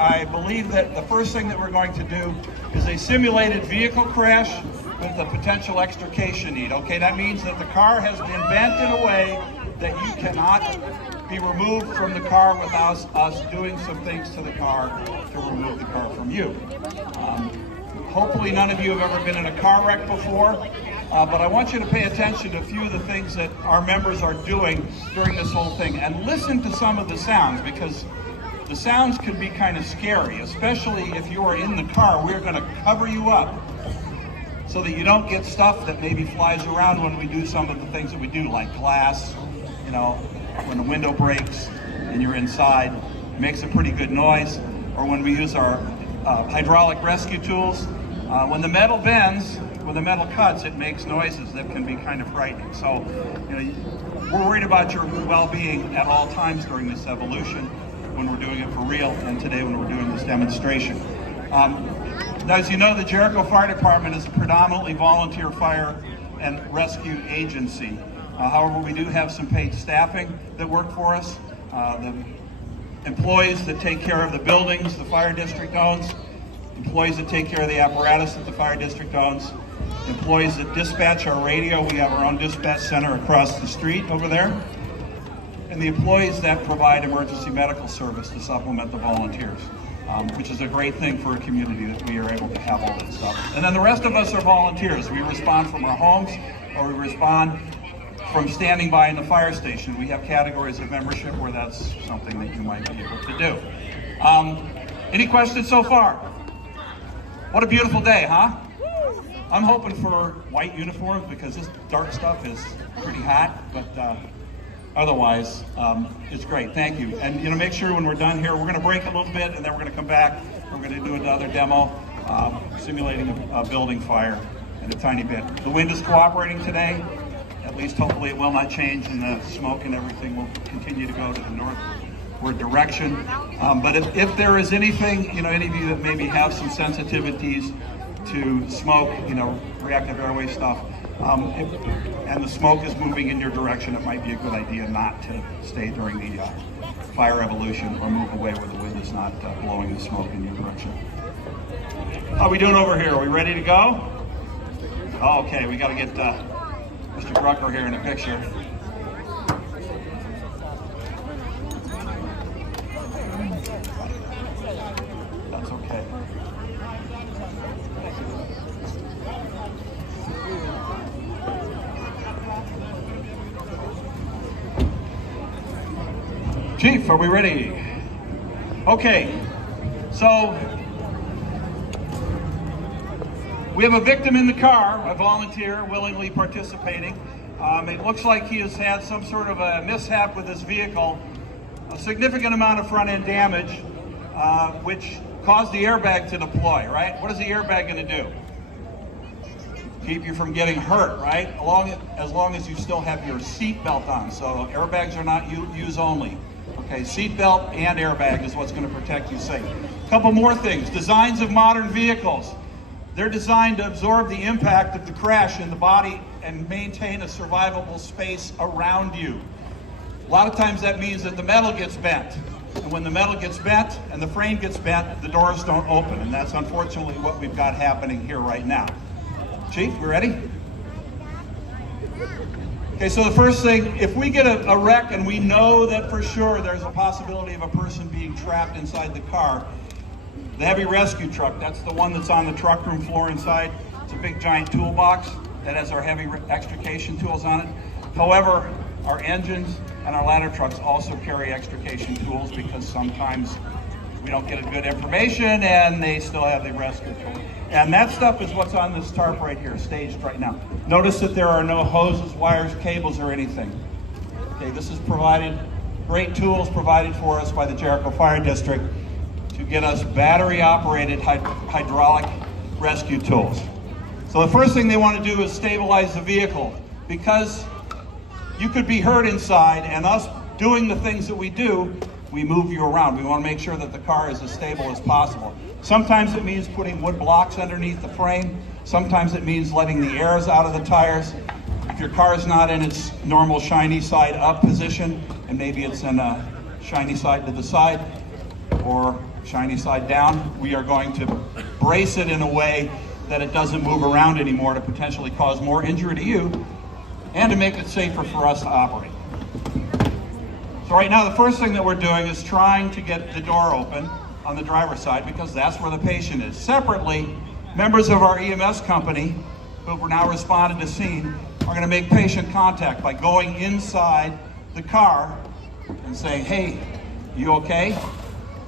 I believe that the first thing that we're going to do is a simulated vehicle crash with a potential extrication need. Okay, that means that the car has been bent in a way that you cannot be removed from the car without us doing some things to the car to remove the car from you. Hopefully none of you have ever been in a car wreck before, but I want you to pay attention to a few of the things that our members are doing during this whole thing, and listen to some of the sounds, because the sounds can be kind of scary, especially if you are in the car. We're going to cover you up so that you don't get stuff that maybe flies around when we do some of the things that we do, like glass, you know, when the window breaks and you're inside, it makes a pretty good noise, or when we use our hydraulic rescue tools. When the metal bends, when the metal cuts, it makes noises that can be kind of frightening. So, you know, we're worried about your well-being at all times during this evolution, when we're doing it for real, and today when we're doing this demonstration. Now, as you know, the Jericho Fire Department is a predominantly volunteer fire and rescue agency. However, we do have some paid staffing that work for us. The employees that take care of the buildings the fire district owns, employees that take care of the apparatus that the fire district owns, employees that dispatch our radio. We have our own dispatch center across the street over there, and the employees that provide emergency medical service to supplement the volunteers, which is a great thing for a community that we are able to have all that stuff. And then the rest of us are volunteers. We respond from our homes, or we respond from standing by in the fire station. We have categories of membership where that's something that you might be able to do. Any questions so far? What a beautiful day, huh? I'm hoping for white uniforms because this dark stuff is pretty hot, but otherwise, it's great. Thank you. And you know, make sure when we're done here, we're going to break a little bit, and then we're going to come back. We're going to do another demo, simulating a building fire in a tiny bit. The wind is cooperating today. At least hopefully it will not change, and the smoke and everything will continue to go to the northward direction. But if there is anything, you know, any of you that maybe have some sensitivities to smoke, you know, reactive airway stuff, and the smoke is moving in your direction, it might be a good idea not to stay during the fire evolution, or move away where the wind is not blowing the smoke in your direction. How are we doing over here? Are we ready to go? Oh, okay, we got to get Mr. Drucker here in the picture. That's okay. Chief, are we ready? Okay, so we have a victim in the car, a volunteer willingly participating. It looks like he has had some sort of a mishap with his vehicle, a significant amount of front-end damage, which caused the airbag to deploy, right? What is the airbag going to do? Keep you from getting hurt, right? As long as you still have your seat belt on. So airbags are not use only. Okay, seat belt and airbag is what's going to protect you safe. A couple more things. Designs of modern vehicles. They're designed to absorb the impact of the crash in the body and maintain a survivable space around you. A lot of times that means that the metal gets bent. And when the metal gets bent and the frame gets bent, the doors don't open. And that's unfortunately what we've got happening here right now. Chief, we ready? Okay, so the first thing, if we get a wreck and we know that for sure there's a possibility of a person being trapped inside the car, the heavy rescue truck, that's the one that's on the truck room floor inside. It's a big giant toolbox that has our heavy extrication tools on it. However, our engines and our ladder trucks also carry extrication tools, because sometimes we don't get a good information and they still have the rescue tool. And that stuff is what's on this tarp right here, staged right now. Notice that there are no hoses, wires, cables, or anything. Okay, this is provided, great tools provided for us by the Jericho Fire District to get us battery-operated hydraulic rescue tools. So the first thing they want to do is stabilize the vehicle, because you could be hurt inside, and us doing the things that we do, we move you around. We want to make sure that the car is as stable as possible. Sometimes it means putting wood blocks underneath the frame. Sometimes it means letting the airs out of the tires. If your car is not in its normal shiny side up position, and maybe it's in a shiny side to the side, or shiny side down. We are going to brace it in a way that it doesn't move around anymore to potentially cause more injury to you and to make it safer for us to operate. So right now, the first thing that we're doing is trying to get the door open on the driver's side because that's where the patient is. Separately, members of our EMS company who have now responded to scene are going to make patient contact by going inside the car and saying, hey, you okay?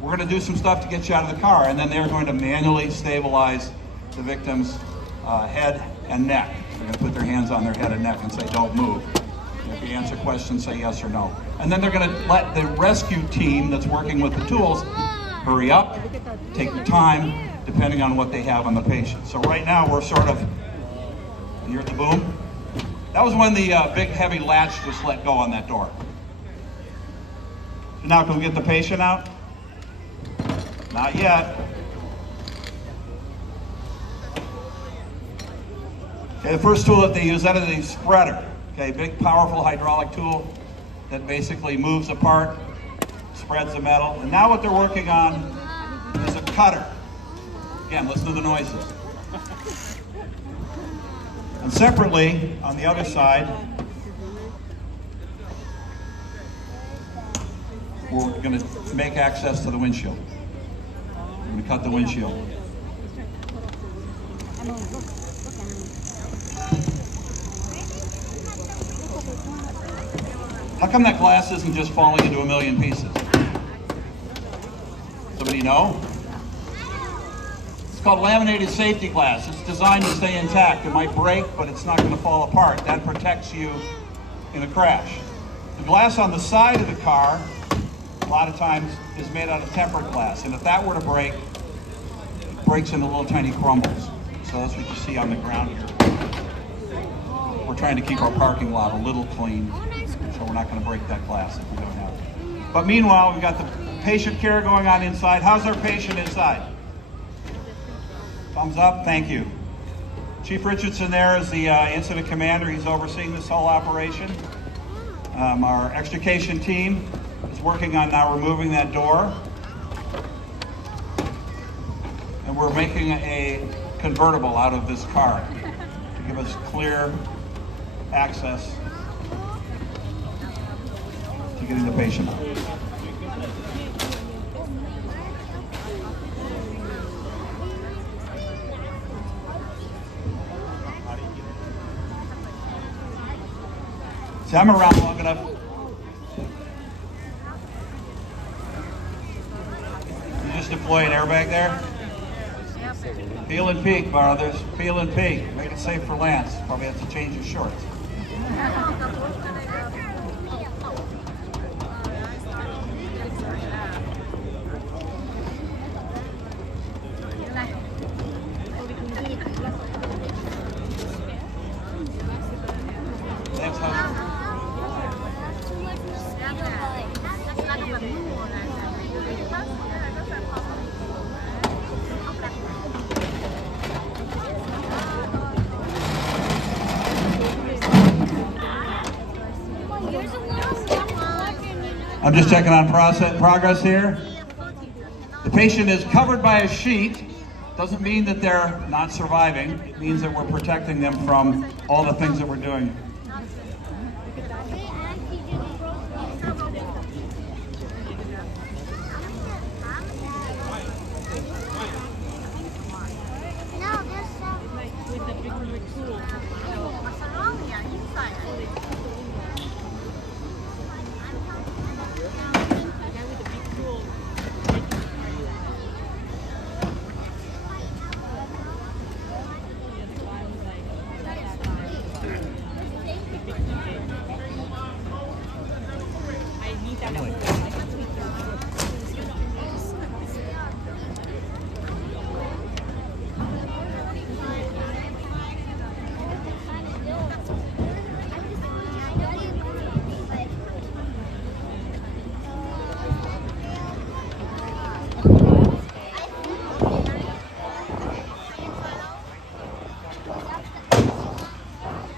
We're going to do some stuff to get you out of the car, and then they're going to manually stabilize the victim's head and neck. They're going to put their hands on their head and neck and say, don't move. If you answer questions, say yes or no. And then they're going to let the rescue team that's working with the tools hurry up, take the time, depending on what they have on the patient. So right now we're sort of, you hear the boom? That was when the big heavy latch was let go on that door. So now can we get the patient out? Not yet. Okay, the first tool that they use, that is a spreader. Okay, big powerful hydraulic tool that basically moves apart, spreads the metal. And now what they're working on is a cutter. Again, listen to the noises. And separately, on the other side, we're going to make access to the windshield. We're going to cut the windshield. How come that glass isn't just falling into a million pieces? Somebody know? It's called laminated safety glass. It's designed to stay intact. It might break, but it's not going to fall apart. That protects you in a crash. The glass on the side of the car, a lot of times, is made out of tempered glass. And if that were to break, it breaks into little tiny crumbles. So that's what you see on the ground here. We're trying to keep our parking lot a little clean, so we're not going to break that glass if we don't have to. But meanwhile, we've got the patient care going on inside. How's our patient inside? Thumbs up, thank you. Chief Richardson there is the incident commander. He's overseeing this whole operation. Our extrication team is working on now removing that door. And we're making a convertible out of this car to give us clear access to getting the patient out. See, I'm around long enough. You just deploy an airbag there? Peel and peek, brothers. Peel and peek. Make it safe for Lance. Probably have to change your shorts. I'm just checking on progress here. The patient is covered by a sheet. Doesn't mean that they're not surviving. It means that we're protecting them from all the things that we're doing.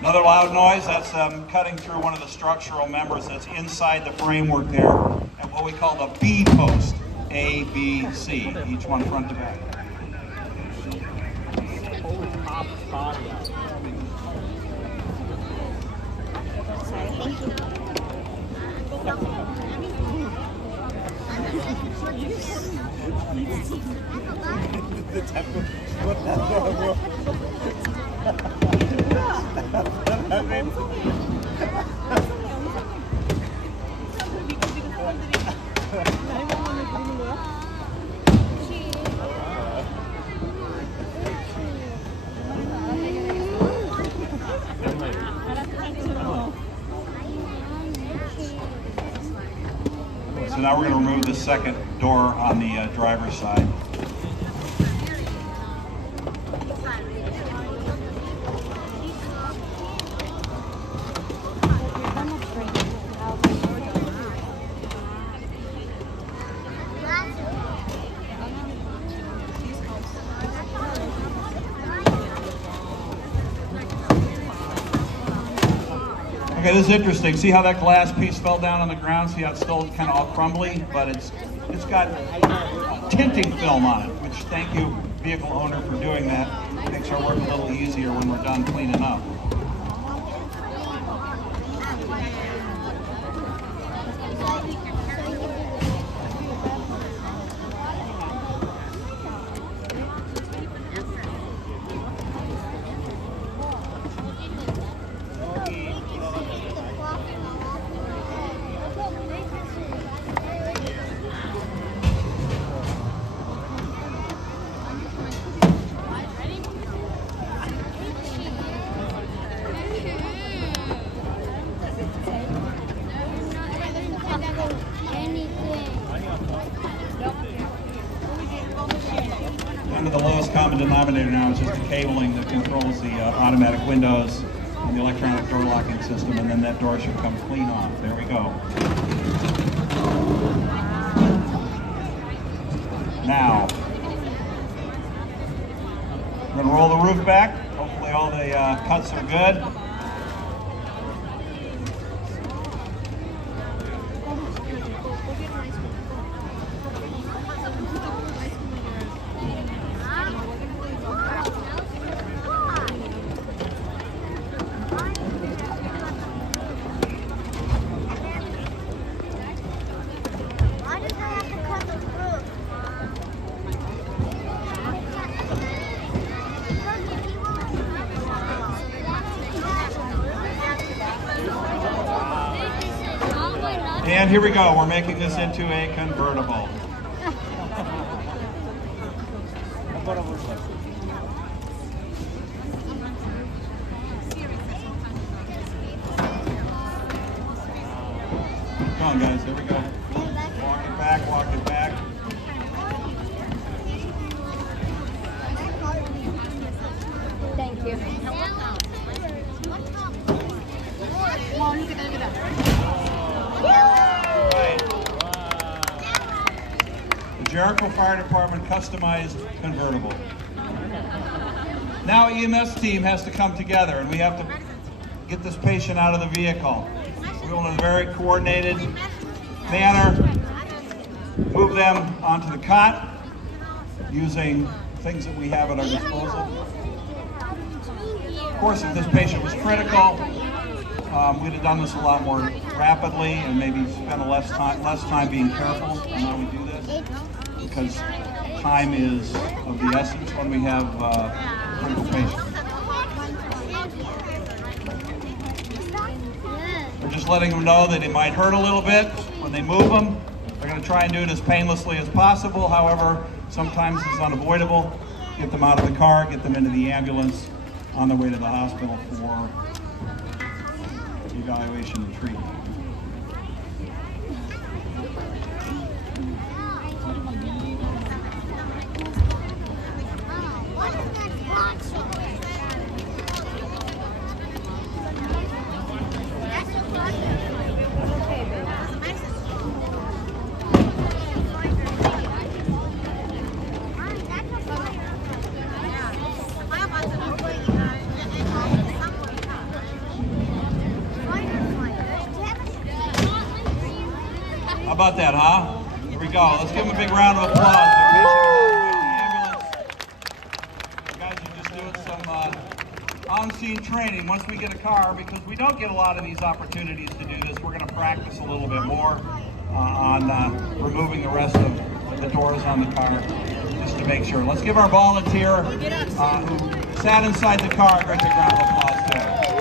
Another loud noise, that's cutting through one of the structural members that's inside the framework there at what we call the B post. A, B, C, each one front to back. So now we're going to remove the second door on the driver's side. Okay, this is interesting. See how that glass piece fell down on the ground? See how it's still kind of all crumbly, but it's got tinting film on it, which thank you, vehicle owner, for doing that. Makes our work a little easier when we're done cleaning up. Under the lowest common denominator now is just the cabling that controls the automatic windows and the electronic door locking system, and then that door should come clean off. There we go. Now, we're going to roll the roof back. Hopefully all the cuts are good. And here we go, we're making this into a convertible. Come on guys, there we go. Walk it back, walk it back. Thank you. Mom, look at that. Right. The Jericho Fire Department customized convertible. Now EMS team has to come together and we have to get this patient out of the vehicle. We're going in a very coordinated manner, move them onto the cot using things that we have at our disposal. Of course, if this patient was critical, we'd have done this a lot more rapidly and maybe spend less time being careful on how we do this, because time is of the essence when we have critical patients. We're just letting them know that it might hurt a little bit when they move them. They're going to try and do it as painlessly as possible. However, sometimes it's unavoidable. Get them out of the car, get them into the ambulance on their way to the hospital for evaluation and treatment. How about that, huh? Here we we go. Let's give them a big round of applause. They're patient the ambulance. Guys are just doing some on-scene training once we get a car, because we don't get a lot of these opportunities to do this. We're going to practice a little bit more on removing the rest of the doors on the car, just to make sure. Let's give our volunteer who sat inside the car a great big round of applause too.